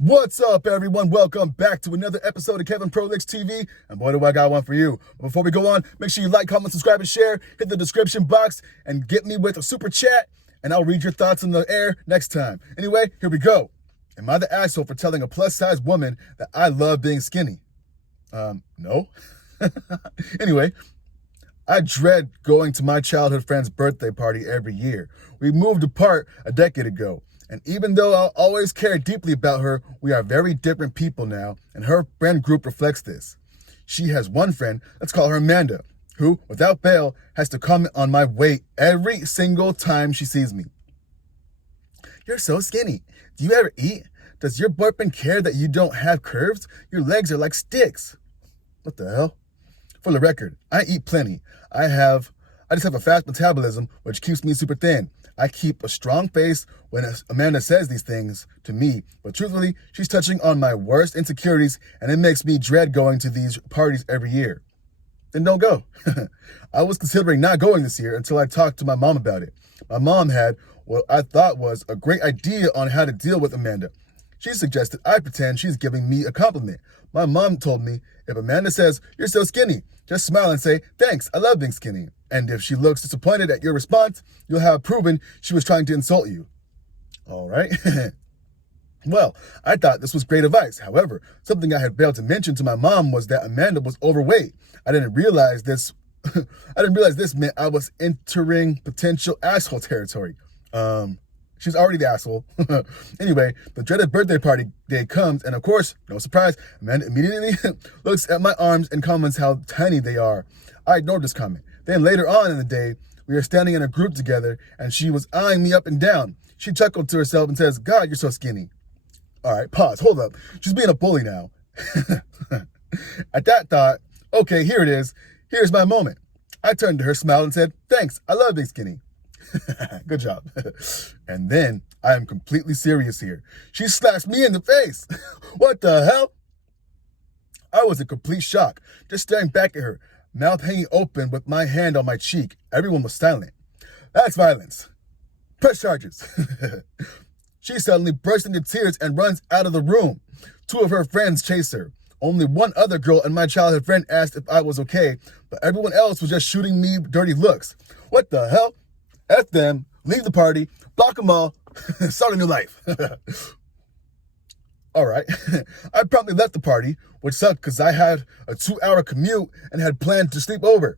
What's up, everyone? Welcome back to another episode of Kevin Prolix TV. And boy, do I got one for you. But before we go on, make sure you like, comment, subscribe, and share. Hit the description box and get me with a super chat, and I'll read your thoughts on the air next time. Anyway, here we go. Am I the asshole for telling a plus-size woman that I love being skinny? No. Anyway, I dread going to my childhood friend's birthday party every year. We moved apart a decade ago. And even though I'll always care deeply about her, we are very different people now, and her friend group reflects this. She has one friend, let's call her Amanda, who, without fail, has to comment on my weight every single time she sees me. You're so skinny. Do you ever eat? Does your boyfriend care that you don't have curves? Your legs are like sticks. What the hell? For the record, I eat plenty. I just have a fast metabolism, which keeps me super thin. I keep a strong face when Amanda says these things to me, but truthfully, she's touching on my worst insecurities, and it makes me dread going to these parties every year. Then don't go. I was considering not going this year until I talked to my mom about it. My mom had what I thought was a great idea on how to deal with Amanda. She suggested I pretend she's giving me a compliment. My mom told me, if Amanda says, "You're so skinny," just smile and say, "Thanks, I love being skinny." And if she looks disappointed at your response, you'll have proven she was trying to insult you. All right. Well, I thought this was great advice. However, something I had failed to mention to my mom was that Amanda was overweight. I didn't realize this meant I was entering potential asshole territory. She's already the asshole. Anyway, the dreaded birthday party day comes, and of course, no surprise, Amanda immediately looks at my arms and comments how tiny they are. I ignored this comment. Then later on in the day, we are standing in a group together, and she was eyeing me up and down. She chuckled to herself and says, "God, you're so skinny." All right, pause, hold up. She's being a bully now. At that thought, okay, here it is. Here's my moment. I turned to her, smiled, and said, "Thanks, I love being skinny." Good job. And then, I am completely serious here. She slaps me in the face. What the hell? I was in complete shock, just staring back at her, mouth hanging open with my hand on my cheek. Everyone was silent. That's violence. Press charges. She suddenly bursts into tears and runs out of the room. Two of her friends chase her. Only one other girl and my childhood friend asked if I was okay, but everyone else was just shooting me dirty looks. What the hell? F them, leave the party, block them all, start a new life. All right. I promptly left the party, which sucked because I had a 2-hour commute and had planned to sleep over.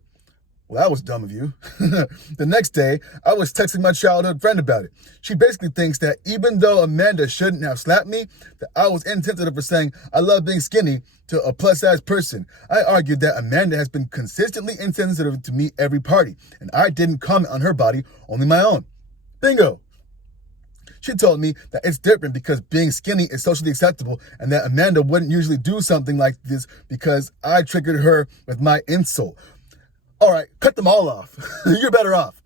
Well, that was dumb of you. The next day, I was texting my childhood friend about it. She basically thinks that even though Amanda shouldn't have slapped me, that I was insensitive for saying I love being skinny to a plus-size person. I argued that Amanda has been consistently insensitive to me every party, and I didn't comment on her body, only my own. Bingo. She told me that it's different because being skinny is socially acceptable and that Amanda wouldn't usually do something like this because I triggered her with my insult. All right, cut them all off. You're better off.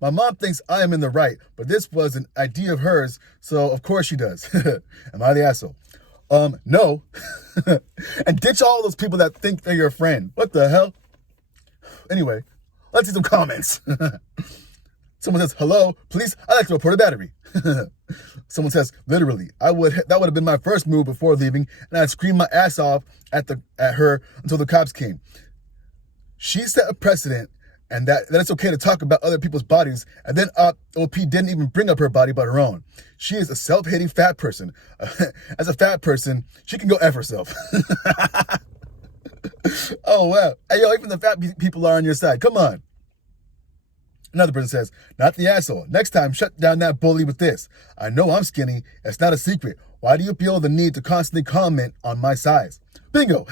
My mom thinks I am in the right, but this was an idea of hers, so of course she does. Am I the asshole? No. And ditch all those people that think they're your friend. What the hell? Anyway, let's see some comments. Someone says, "Hello, police, I'd like to report a battery." Someone says, "Literally, that would have been my first move before leaving, and I'd scream my ass off at her until the cops came. She set a precedent, and that it's okay to talk about other people's bodies, and then OP didn't even bring up her body but her own. She is a self-hating fat person. As a fat person, she can go F herself." Oh, wow. Hey, yo, even the fat people are on your side. Come on. Another person says, "Not the asshole. Next time, shut down that bully with this. I know I'm skinny. It's not a secret. Why do you feel the need to constantly comment on my size?" Bingo.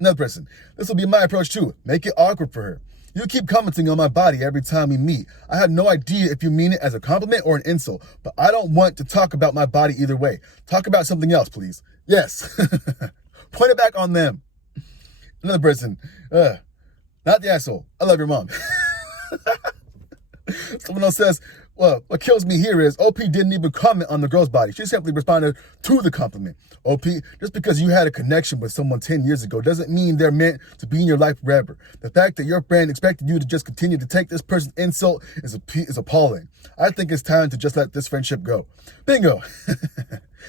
Another person, "This will be my approach too. Make it awkward for her. You keep commenting on my body every time we meet. I have no idea if you mean it as a compliment or an insult, but I don't want to talk about my body either way. Talk about something else, please." Yes. Point it back on them. Another person, "Not the asshole. I love your mom." Someone else says, Well, what kills me here is OP didn't even comment on the girl's body. She simply responded to the compliment. OP, just because you had a connection with someone 10 years ago doesn't mean they're meant to be in your life forever. The fact that your friend expected you to just continue to take this person's insult is appalling. I think it's time to just let this friendship go. Bingo.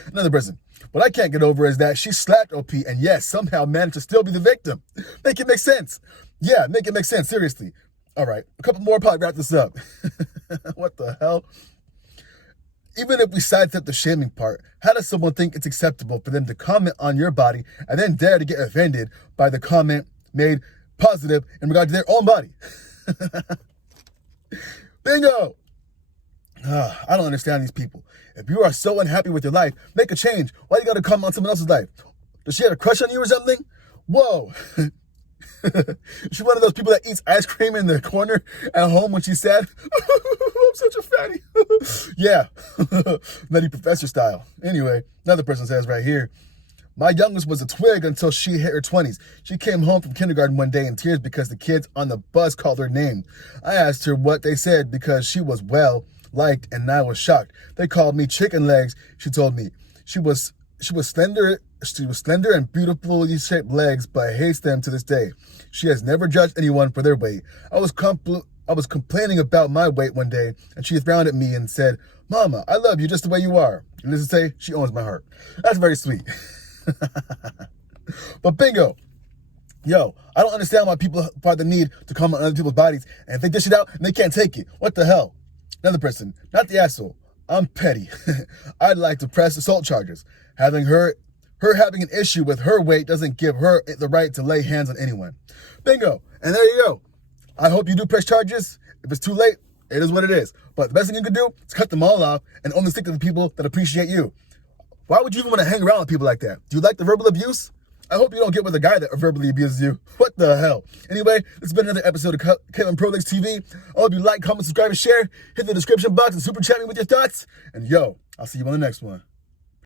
Another person. What I can't get over is that she slapped OP and yes, somehow managed to still be the victim. Make it make sense. Yeah, make it make sense, seriously. All right, a couple more, probably wrap this up. What the hell? Even if we sidestep the shaming part, how does someone think it's acceptable for them to comment on your body and then dare to get offended by the comment made positive in regard to their own body? Bingo! I don't understand these people. If you are so unhappy with your life, make a change. Why you gotta comment on someone else's life? Does she have a crush on you or something? Whoa! She's one of those people that eats ice cream in the corner at home when she's sad. I'm such a fatty. Yeah, Nutty Professor style. Anyway, another person says right here, my youngest was a twig until she hit her 20s. She came home from kindergarten one day in tears because the kids on the bus called her name. I asked her what they said because she was well liked and I was shocked. They called me chicken legs, she told me. She was slender and beautifully shaped legs, but hates them to this day. She has never judged anyone for their weight. I was complaining about my weight one day, and she frowned at me and said, Mama, I love you just the way you are. And this is say, she owns my heart. That's very sweet. But bingo. Yo, I don't understand why people find the need to comment on other people's bodies, and if they dish it out and they can't take it, what the hell? Another person, not the asshole. I'm petty. I'd like to press assault charges. Having her having an issue with her weight doesn't give her the right to lay hands on anyone. Bingo. And there you go. I hope you do press charges. If it's too late, it is what it is. But the best thing you can do is cut them all off and only stick to the people that appreciate you. Why would you even want to hang around with people like that? Do you like the verbal abuse? I hope you don't get with a guy that verbally abuses you. What the hell? Anyway, this has been another episode of Kevin Pro Legs TV. I hope you like, comment, subscribe, and share. Hit the description box and super chat me with your thoughts. And yo, I'll see you on the next one.